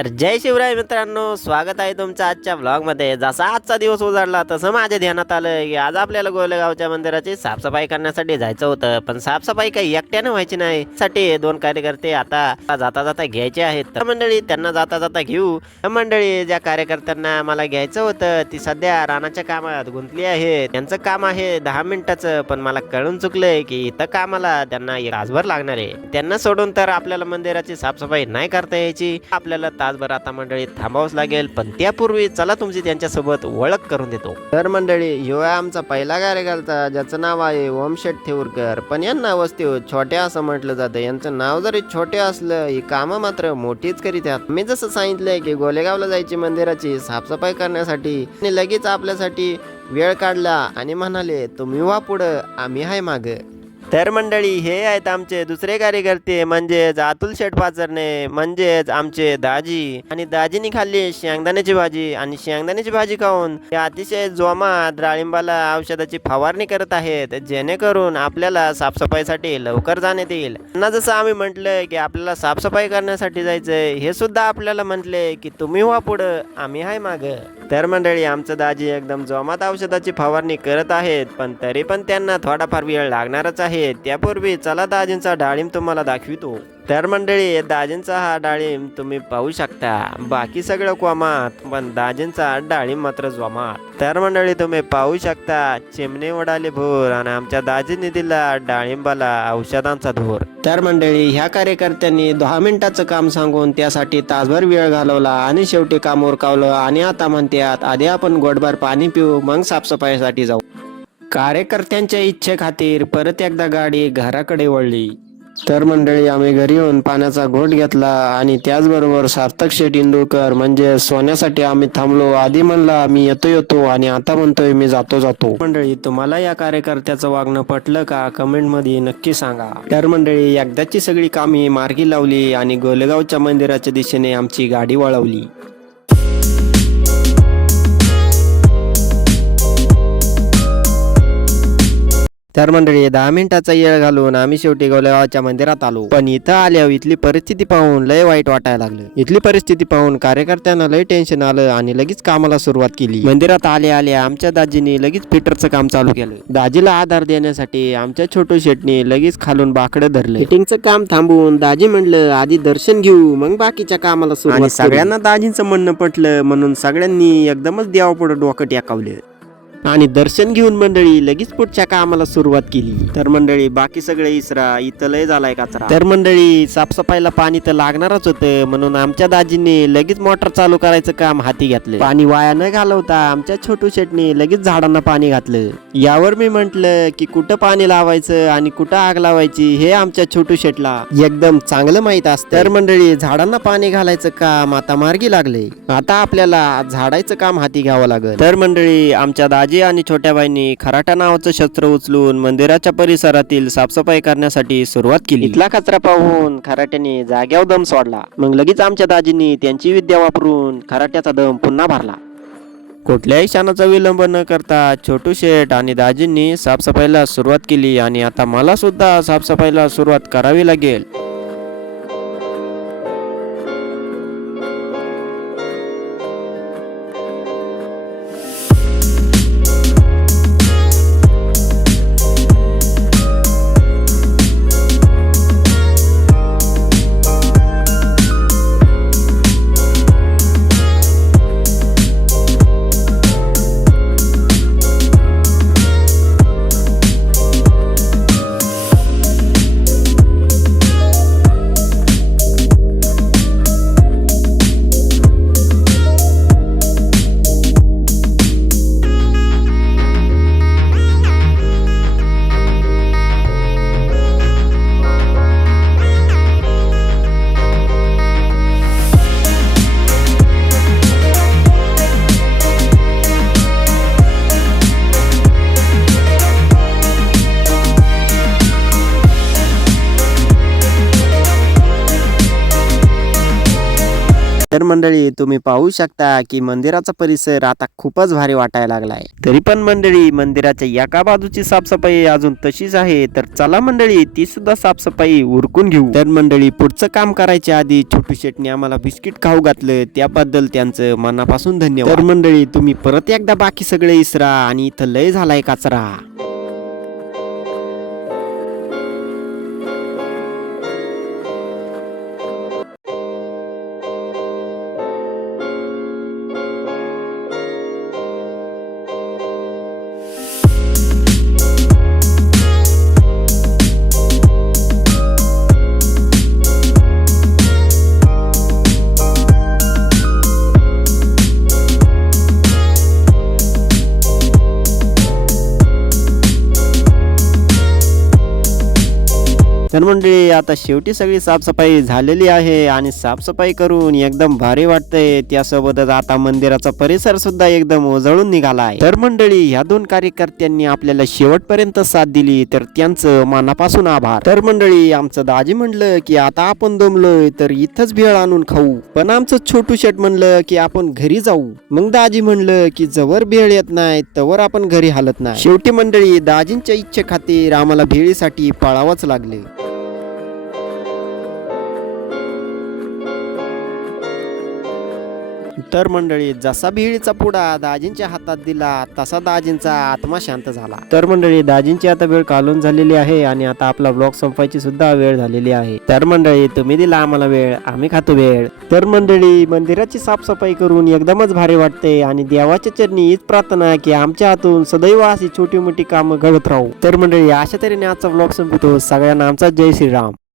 तर जय शिवराय मित्रांनो, स्वागत आहे तुमचं आजच्या व्लॉगमध्ये। जसा आजचा दिवस उजाडला तसं माझ्या ध्यानात आलं की आज आपल्याला गोलेगावच्या मंदिराची साफसफाई करण्यासाठी जायचं होतं, पण साफसफाई काही एकट्याने व्हायची नाही। साठी दोन कार्यकर्ते आता जाता जाता घ्यायचे आहेत। तर मंडळी त्यांना जाता जाता घेऊ। मंडळी ज्या कार्यकर्त्यांना मला घ्यायचं होतं ती सध्या रानाच्या कामात गुंतली आहे। त्यांचं काम आहे 10 मिनिटाचं, पण मला कळून चुकलंय की इथं कामाला त्यांना तासभर लागणार आहे। त्यांना सोडून तर आपल्याला मंदिराची साफसफाई नाही करता यायची। आपल्याला तासभर आता मंडळी थांबावंच लागेल, पण त्यापूर्वी चला तुमची त्यांच्यासोबत ओळख करून देतो। तर मंडळी ह्यो आहे आमचा पहिला कार्यकर्ता, ज्याचं नाव आहे ओमशेठ थेऊरकर, पण यांना वस्तीवर छोट्या असं म्हटलं जातं। यांचं नाव जरी छोटे असलं ही कामं मात्र मोठीच करीत आहेत। मी जसं सांगितलंय की गोलेगावला जायची मंदिराची साफसफाई करण्यासाठी, आणि लगेच आपल्यासाठी वेळ काढला आणि म्हणाले तुम्ही वा पुढं आम्ही हाय माग। तर मंडळी हे आहेत आमचे दुसरे कार्यकर्ते, म्हणजेच अतुल शेठ पाचरणे, म्हणजेच आमचे दाजी। आणि दाजीनी खाल्ली शेंगदाण्याची भाजी, आणि शेंगदाण्याची भाजी खाऊन ते अतिशय जोमात डाळिंबाला औषधाची फवारणी करत आहेत, जेणेकरून आपल्याला साफसफाईसाठी लवकर जाण्यात येईल। त्यांना जसं आम्ही म्हटलं की आपल्याला साफसफाई करण्यासाठी जायचंय, हे सुद्धा आपल्याला म्हटले की तुम्ही व्हा पुढं आम्ही हाय माग। तर मंडळी आमचं दाजी एकदम जोमात औषधाची फवारणी करत आहेत, पण तरी पण त्यांना थोडाफार वेळ लागणारच आहे। त्यापूर्वी चला दाजींचा डाळिंब तुम्हाला दाखवितो। तर मंडळी दाजींचा हा डाळिंब तुम्ही पाहू शकता, बाकी सगळं कोमात, पण दाजींचा डाळिंब मात्र जोमात। तर मंडळी तुम्ही पाहू शकता चिमणे उडाले भोर, आणि आमच्या दाजींनी दिला डाळिंबाला औषधांचा धूर। तर मंडळी ह्या कार्यकर्त्यांनी 10 मिनिटाचं काम सांगून त्यासाठी तासभर वेळ घालवला, आणि शेवटी काम उरकावलं, आणि आता म्हणतात आधी आपण गोडभर पाणी पिऊ मग साफसफाईसाठी जाऊ। कार्यकर्त्यांच्या इच्छेखातीर परत एकदा गाडी घराकडे वळली। तर मंडळी आम्ही घरी येऊन पाण्याचा घोट घेतला, आणि त्याचबरोबर सार्थक शेठ इंदुरकर म्हणजे सोन्यासाठी आम्ही थांबलो। आधी म्हणला मी येतो आणि आता म्हणतोय मी जातो। मंडळी तुम्हाला या कार्यकर्त्याचं वागणं पटलं का? कमेंट मध्ये नक्की सांगा। तर मंडळी एकदाची सगळी कामे मार्गी लावली, आणि गोलेगावच्या मंदिराच्या दिशेने आमची गाडी वळवली। तर मंडळी 10 मिनिटाचा वेळ घालून आम्ही शेवटी गोलेगावच्या मंदिरात आलो, पण इथं आल्यावर इथली परिस्थिती पाहून लय वाईट वाटायला लागलं। इथली परिस्थिती पाहून कार्यकर्त्यांना लय टेन्शन आलं, आणि लगेच कामाला सुरुवात केली। मंदिरात आल्या आमच्या दाजींनी लगेच फिटरचं काम चालू केलं। दाजीला आधार देण्यासाठी आमच्या छोटू शेटनी लगेच खालून बाकडं धरलं। फिटिंगचं काम थांबवून दाजी म्हणलं आधी दर्शन घेऊ मग बाकीच्या कामाला सुरुवात करू। सगळ्यांना दाजींचं म्हणणं पटलं, म्हणून सगळ्यांनी एकदमच देवापुढे डोकं टेकावलं, आणि दर्शन घेऊन मंडळी लगेच पुढच्या कामाला सुरुवात केली। तर मंडळी बाकी सगळे इसरा, इथं लय झालाय कचरा। तर मंडळी साफसफाईला पाणी तर लागणारच होतं, म्हणून आमच्या दाजींनी लगेच मोटर चालू करायचं काम हाती घेतलं। पाणी वाया न घालवता आमच्या छोटू शेटनी लगेच झाडांना पाणी घातलं। यावर मी म्हंटल की कुठं पाणी लावायचं आणि कुठं आग लावायची हे आमच्या छोटू शेटला एकदम चांगलं माहित असतं। तर मंडळी झाडांना पाणी घालायचं काम आता मार्गी लागले, आता आपल्याला झाडायचं काम हाती घ्यावं लागेल। तर मंडळी आमच्या दाजी आणि छोट्या बाईंनी खराटा नावाचं शस्त्र उचलून मंदिराच्या परिसरातील साफसफाई करण्यासाठी सुरुवात केली। इथला कचरा पाहून खराट्याने जाग्यावर दम सोडला, मग लगेच आमच्या दाजींनी त्यांची विद्या वापरून खराट्याचा दम पुन्हा भरला। कुठल्याही क्षणाचा विलंब न करता छोटू शेठ आणि दाजींनी साफसफाईला सुरुवात केली, आणि आता मला सुद्धा साफसफाईला सुरुवात करावी लागेल। मंडळी तुम्ही पाहू शकता की मंदिराचा परिसर आता खूपच भारी वाटायला लागलाय. तरी पण मंडळी मंदिराच्या एका बाजूची साफसफाई अजून तशीच आहे. तर चला मंडळी ती सुद्धा साफसफाई उरकून घेऊ. तर मंडळी पुढचं काम करायच्या आधी छोटू शेटने आम्हाला बिस्किट खाऊ घातलं, त्याबद्दल त्यांचं मनापासून धन्यवाद. तर मंडळी तुम्ही परत एकदा बाकी सगळे इसरा आणि इथं लय झालाय कचरा. तर मंडळी आता शेवटी सगळी साफसफाई झालेली आहे आणि साफसफाई करून एकदम भारी वाटतंय. त्यासोबतच आता मंदिराचा परिसर सुद्धा एकदम उजळून निघाला आहे. तर मंडळी ह्या दोन कार्यकर्त्यांनी आपल्याला शेवटपर्यंत साथ दिली तर त्यांचं मनापासून आभार. तर मंडळी आमचं दाजी म्हणलं की आता आपण दमलोय तर इथंच भेळ आणून खाऊ, पण आमचं छोटू शेट म्हणलं की आपण घरी जाऊ. मग दाजी म्हणलं की जवळ भेळ येत नाही तवर आपण घरी हालत नाही. शेवटी मंडळी दाजींच्या इच्छे खातीर आम्हाला भेळीसाठी पळावंच लागले. तर मंडळी जसा भेळीचा पुडा दाजींच्या हातात दिला तसा दाजींचा आत्मा शांत झाला. तर मंडळी दाजींची आता वेळ काढून झालेली आहे आणि आता आपला ब्लॉग संपायची सुद्धा वेळ झालेली आहे. तर मंडळी तुम्ही दिला आम्हाला वेळ, आम्ही खातो वेळ. तर मंडळी मंदिराची साफसफाई करून एकदमच भारी वाटते आणि देवाच्या चरणी हीच प्रार्थना की आमच्या हातून सदैव अशी छोटी मोठी कामं घडत राहू. तर मंडळी अशा तऱ्हेने आजचा ब्लॉग संपतो. सगळ्यांना आमचा जय श्रीराम.